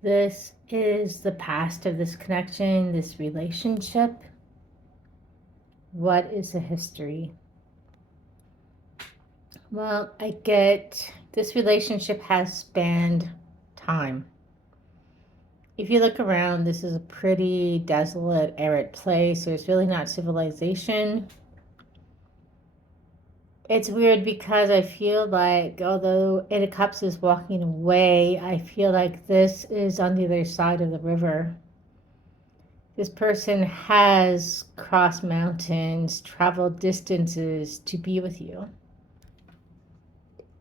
This is the past of this connection, this relationship. What is the history? Well, I get this relationship has spanned time. If you look around, this is a pretty desolate, arid place. There's really not civilization. It's weird because I feel like, although Ada Cups is walking away, I feel like this is on the other side of the river. This person has crossed mountains, traveled distances to be with you.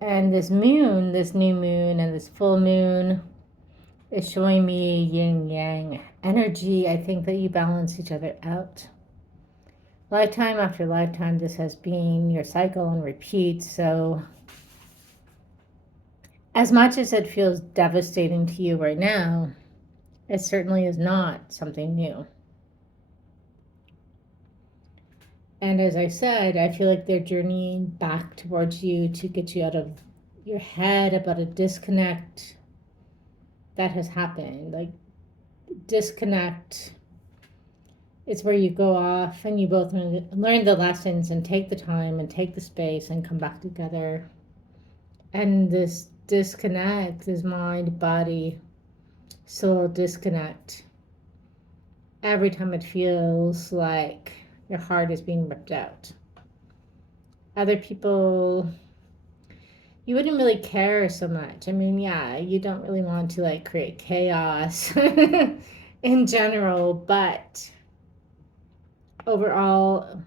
And this moon, this new moon, and this full moon is showing me yin yang energy. I think that you balance each other out. Lifetime after lifetime, this has been your cycle and repeat. So, as much as it feels devastating to you right now, it certainly is not something new. And as I said, I feel like they're journeying back towards you to get you out of your head about a disconnect that has happened. Like, disconnect is where you go off and you both learn the lessons and take the time and take the space and come back together. And this disconnect is mind, body, soul disconnect. Every time it feels like your heart is being ripped out. Other people, you wouldn't really care so much. I mean, yeah, you don't really want to like create chaos in general, but overall,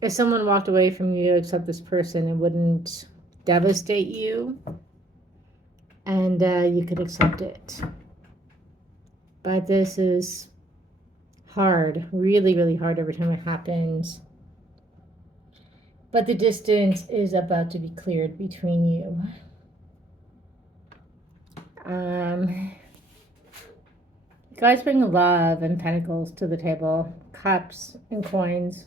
if someone walked away from you except this person, it wouldn't devastate you and you could accept it. But this is hard, really, really hard every time it happens. But the distance is about to be cleared between you. You guys bring love and pentacles to the table, cups and coins.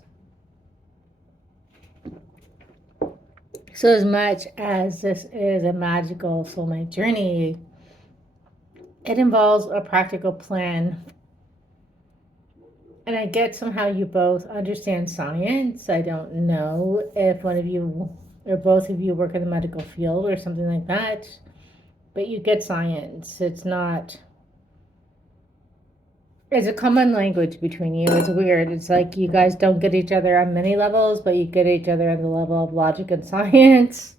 So as much as this is a magical soulmate journey, it involves a practical plan. And I get somehow you both understand science. I don't know if one of you or both of you work in the medical field or something like that, but you get science. It's a common language between you. It's weird. It's like you guys don't get each other on many levels, but you get each other on the level of logic and science.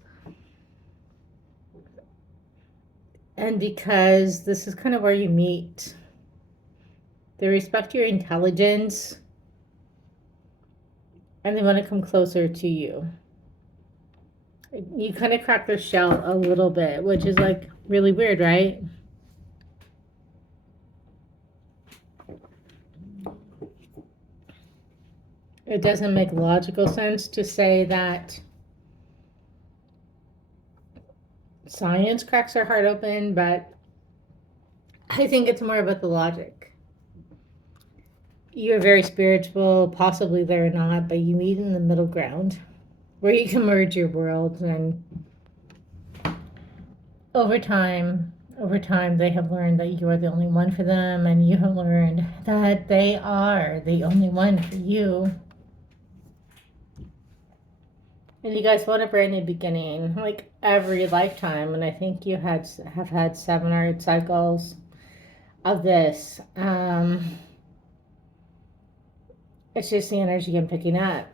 And because this is kind of where you meet, they respect your intelligence and they want to come closer to you. You kind of crack their shell a little bit, which is like really weird, right? It doesn't make logical sense to say that science cracks their heart open, but I think it's more about the logic. You're very spiritual, possibly they're not, but you meet in the middle ground where you can merge your worlds. And over time, they have learned that you are the only one for them, and you have learned that they are the only one for you. And you guys want a brand new beginning, like every lifetime. And I think you have had 7 or 8 cycles of this. It's just the energy I'm picking up.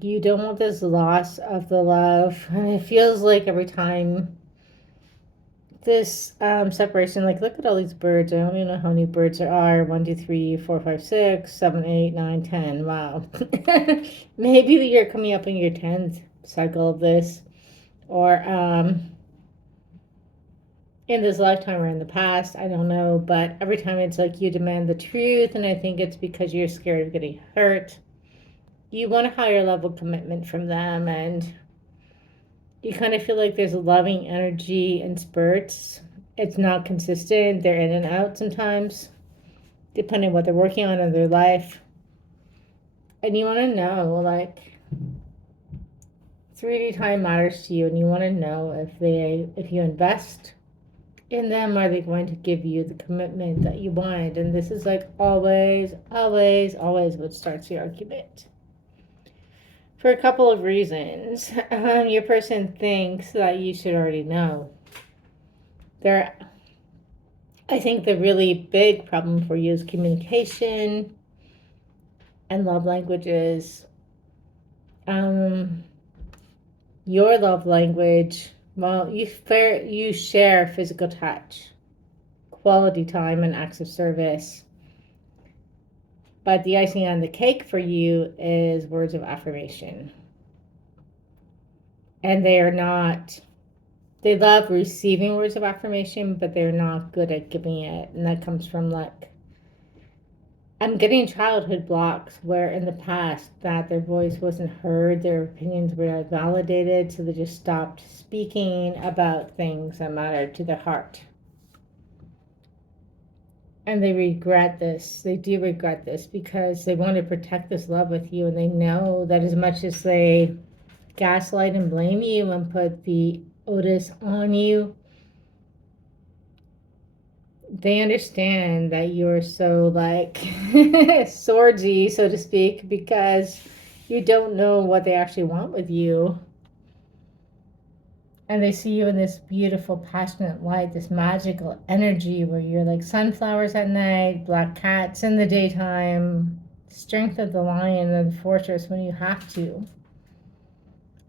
You don't want this loss of the love. And it feels like every time this separation, like look at all these birds. I don't even know how many birds there are. 1, 2, 3, 4, 5, 6, 7, 8, 9, 10. Wow. Maybe you're coming up in your 10th cycle of this. Or in this lifetime or in the past, I don't know. But every time it's like you demand the truth. And I think it's because you're scared of getting hurt. You want a higher level commitment from them, and you kind of feel like there's a loving energy in spurts. It's not consistent. They're in and out sometimes, depending on what they're working on in their life. And you want to know, like, 3D time matters to you, and you want to know if you invest in them, are they going to give you the commitment that you want? And this is like always, always, always what starts the argument. For a couple of reasons. Your person thinks that you should already know. I think the really big problem for you is communication and love languages. Your love language, well, you share physical touch, quality time, and acts of service. But the icing on the cake for you is words of affirmation. And they love receiving words of affirmation, but they're not good at giving it. And that comes from like, I'm getting childhood blocks where in the past that their voice wasn't heard, their opinions were not validated, so they just stopped speaking about things that mattered to their heart. And they regret this. They do regret this because they want to protect this love with you, and they know that as much as they gaslight and blame you and put the onus on you, they understand that you're so like swordsy, so to speak, because you don't know what they actually want with you. And they see you in this beautiful, passionate light, this magical energy where you're like sunflowers at night, black cats in the daytime, strength of the lion and the fortress when you have to.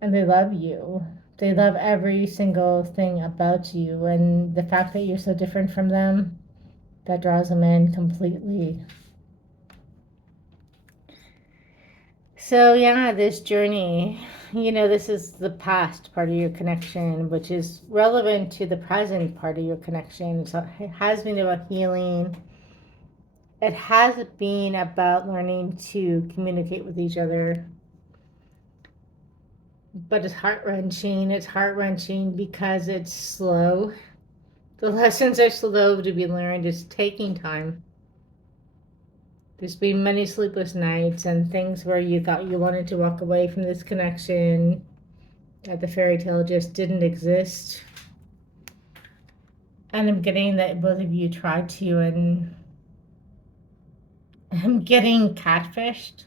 And they love you. They love every single thing about you. And the fact that you're so different from them, that draws them in completely. So yeah, this journey, this is the past part of your connection, which is relevant to the present part of your connection. So it has been about healing. It has been about learning to communicate with each other. But it's heart-wrenching. It's heart-wrenching because it's slow. The lessons are slow to be learned. It's taking time. There's been many sleepless nights and things where you thought you wanted to walk away from this connection, that the fairy tale just didn't exist. And I'm getting that both of you tried to, and I'm getting catfished.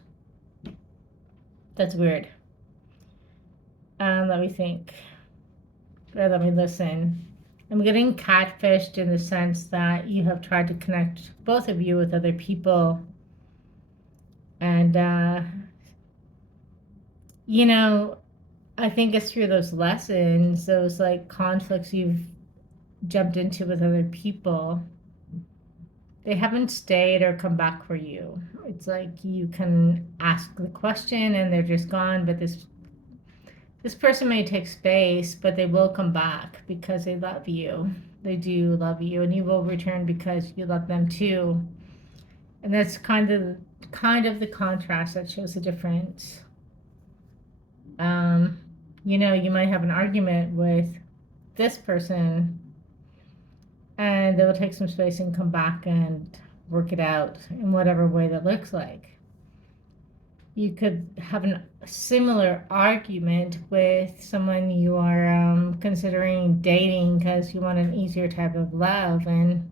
That's weird. Let me think. Or let me listen. I'm getting catfished in the sense that you have tried to connect, both of you, with other people. And, I think it's through those lessons, those like conflicts you've jumped into with other people, they haven't stayed or come back for you. It's like you can ask the question and they're just gone, but this person may take space, but they will come back because they love you. They do love you, and you will return because you love them too. And that's kind of the contrast that shows the difference. You might have an argument with this person and they will take some space and come back and work it out in whatever way that looks like. You could have a similar argument with someone you are considering dating because you want an easier type of love, and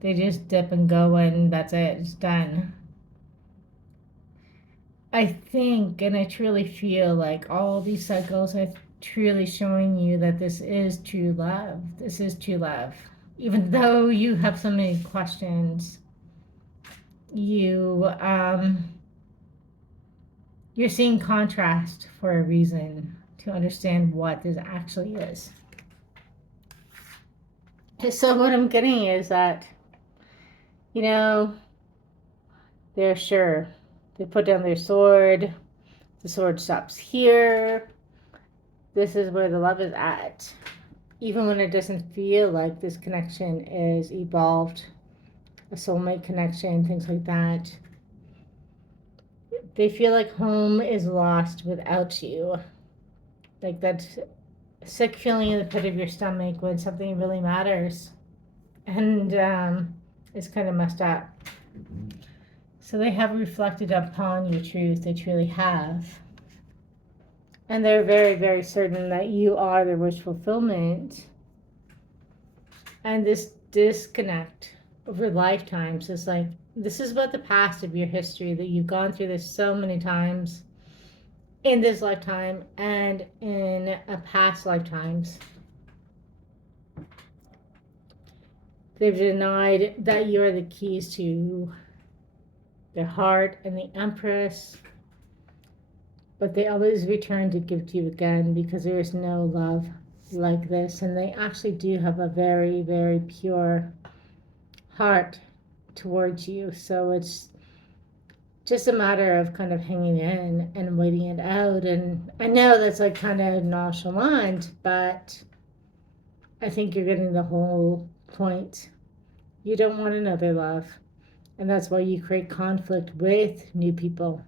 they just dip and go and that's it, it's done. I think, and I truly feel like all these cycles are truly showing you that this is true love. This is true love. Even though you have so many questions, you're seeing contrast for a reason, to understand what this actually is. So what I'm getting is that, they're sure. They put down their sword. The sword stops here. This is where the love is at. Even when it doesn't feel like this connection is evolved, a soulmate connection, things like that. They feel like home is lost without you. Like that sick feeling in the pit of your stomach when something really matters. And it's kind of messed up. So they have reflected upon your truth. They truly have. And they're very, very certain that you are the wish fulfillment. And this disconnect over lifetimes is like, this is about the past of your history, that you've gone through this so many times in this lifetime and in a past lifetimes. They've denied that you are the keys to their heart and the Empress, but they always return to give to you again because there is no love like this. And they actually do have a very, very pure heart towards you. So it's just a matter of kind of hanging in and waiting it out. And I know that's like kind of nonchalant, but I think you're getting the whole point. You don't want another love. And that's why you create conflict with new people.